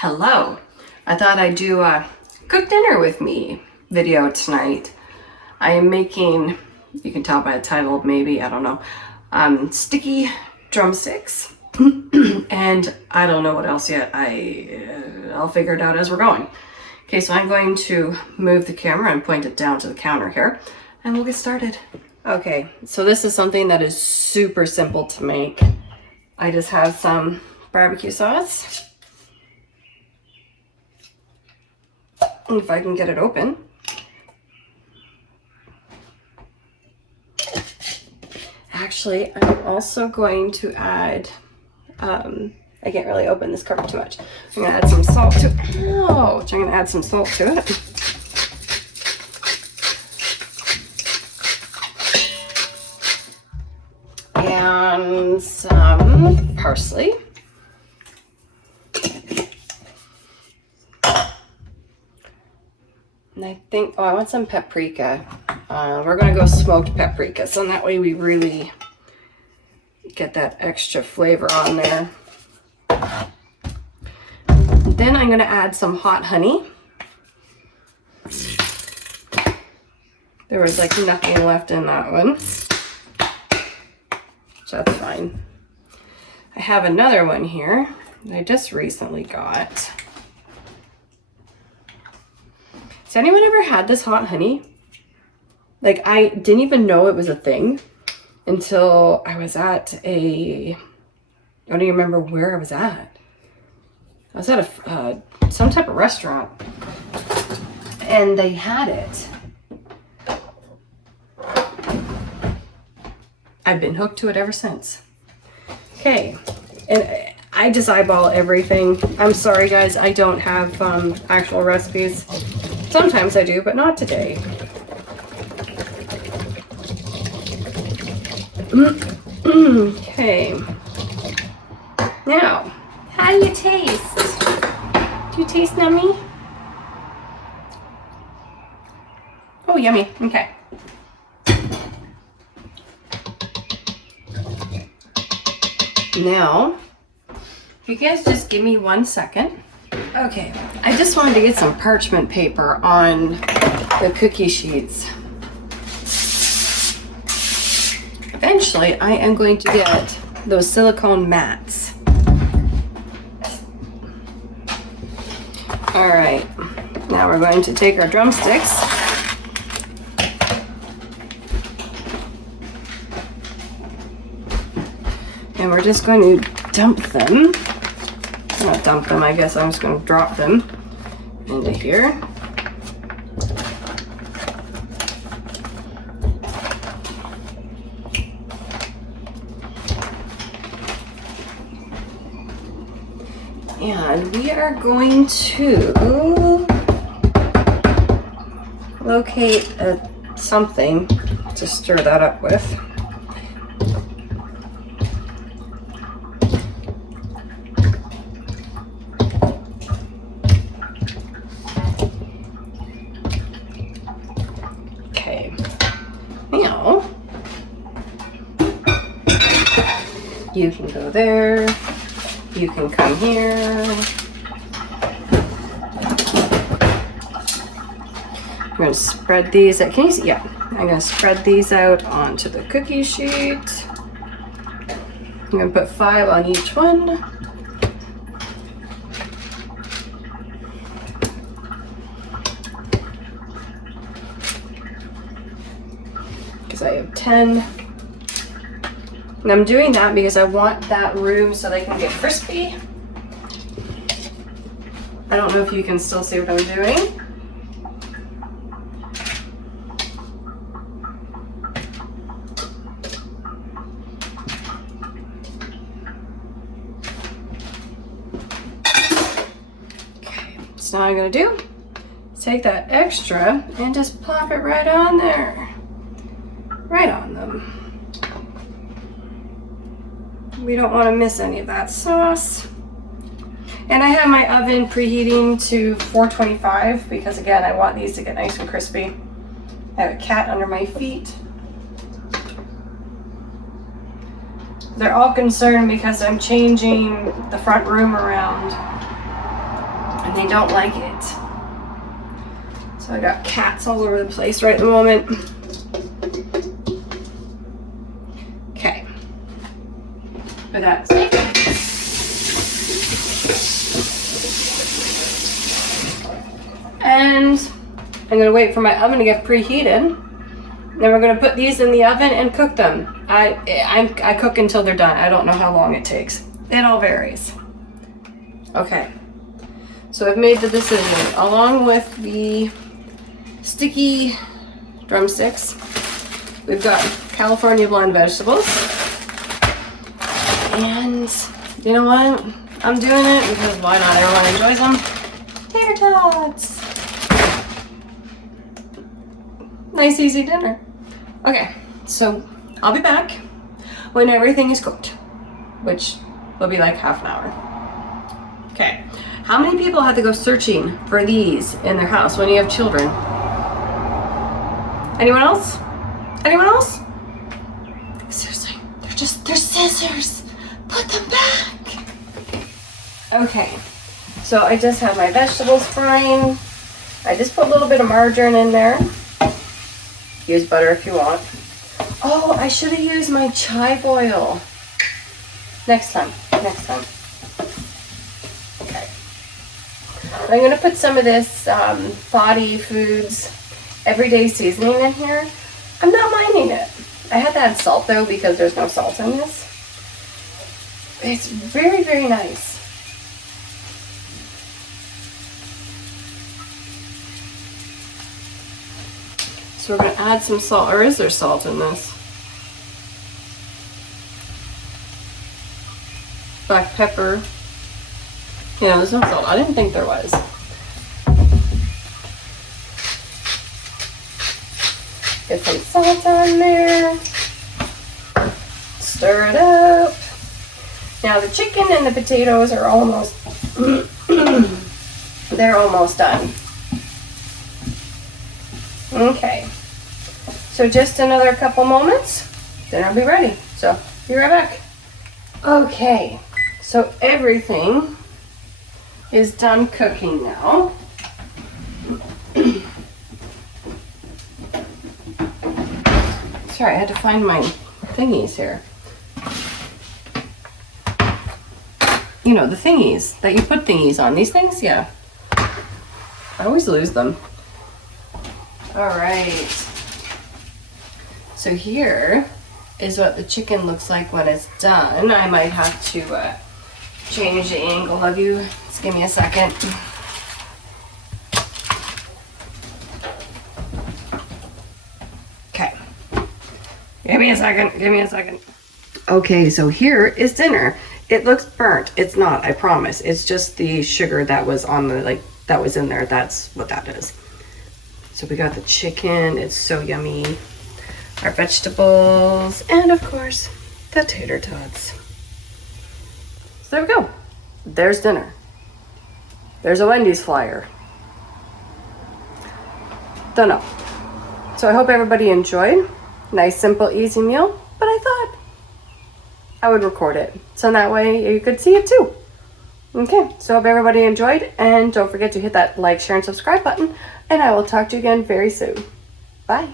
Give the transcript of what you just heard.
Hello. I thought I'd do a cook dinner with me video tonight. I am making, you can tell by the title maybe, I don't know, sticky drumsticks. And I don't know what else yet. I'll figure it out as we're going. Okay, so I'm going to move the camera and point it down to the counter here, and we'll get started. Okay, so this is something that is super simple to make. I just have some barbecue sauce. If I can get it open. Actually, I'm also going to add, I can't really open this cover too much. I'm gonna add some salt to it. Ouch, I'm gonna add some salt to it. And some parsley. And I think, I want some paprika. We're gonna go smoked paprika, so that way we really get that extra flavor on there. Then I'm gonna add some hot honey. There was like nothing left in that one, so that's fine. I have another one here that I just recently got. Has anyone ever had this hot honey? Like, I didn't even know it was a thing until I was at I don't even remember where I was at. I was at some type of restaurant, and they had it. I've been hooked to it ever since. Okay, and I just eyeball everything. I'm sorry guys, I don't have actual recipes. Sometimes I do, but not today. Okay. Now, how do you taste? Do you taste yummy? Oh, yummy. Okay. Now, if you guys just give me 1 second. Okay, I just wanted to get some parchment paper on the cookie sheets. Eventually, I am going to get those silicone mats. All right, now we're going to take our drumsticks. And we're just going to dump them. Not dump them, I guess I'm just going to drop them into here. And we are going to locate something to stir that up with. Okay, now you can go there. You can come here. I'm going to spread these out. Can you see? Yeah. I'm going to spread these out onto the cookie sheet. I'm going to put 5 on each one. Because I have 10. And I'm doing that because I want that room so they can get crispy. I don't know if you can still see what I'm doing. Okay, so now what I'm gonna do is take that extra and just plop it right on there. Right on them. We don't want to miss any of that sauce. And I have my oven preheating to 425 because, again, I want these to get nice and crispy. I have a cat under my feet. They're all concerned because I'm changing the front room around. and they don't like it. So I got cats all over the place right at the moment. Okay. But that's it. And I'm gonna wait for my oven to get preheated. Then we're gonna put these in the oven and cook them. I cook until they're done. I don't know how long it takes. It all varies. Okay. So I've made the decision, along with the sticky drumsticks. We've got California blend vegetables. And you know what? I'm doing it because why not? Everyone enjoys them. Tater tots. Nice easy dinner. Okay, so I'll be back when everything is cooked, which will be like half an hour. Okay, how many people have to go searching for these in their house when you have children? Anyone else? Anyone else? Seriously, they're scissors. Put them back. Okay, so I just have my vegetables frying. I just put a little bit of margarine in there. Use butter if you want. Oh, I should have used my chive oil. Next time. Okay. I'm gonna put some of this Body Foods everyday seasoning in here. I'm not minding it. I had to add salt though because there's no salt in this. It's very, very nice. So we're going to add some salt, or is there salt in this? Black pepper. Yeah, there's no salt. I didn't think there was. Get some salt on there. Stir it up. Now the chicken and the potatoes are almost, they're almost done. Okay. So just another couple moments, then I'll be ready. So, be right back. Okay, so everything is done cooking now. Sorry, I had to find my thingies here. You know, the thingies that you put thingies on. These things, yeah. I always lose them. All right. So here is what the chicken looks like when it's done. I might have to change the angle of you. Just give me a second. Okay. Give me a second. Okay, so here is dinner. It looks burnt. It's not, I promise. It's just the sugar that was on the, that was in there. That's what that is. So we got the chicken. It's so yummy. Our vegetables, and of course, the tater tots. So there we go. There's dinner. There's a Wendy's flyer. Don't know. So I hope everybody enjoyed. Nice, simple, easy meal, but I thought I would record it. So that way you could see it too. Okay, so hope everybody enjoyed, and don't forget to hit that like, share, and subscribe button, and I will talk to you again very soon. Bye.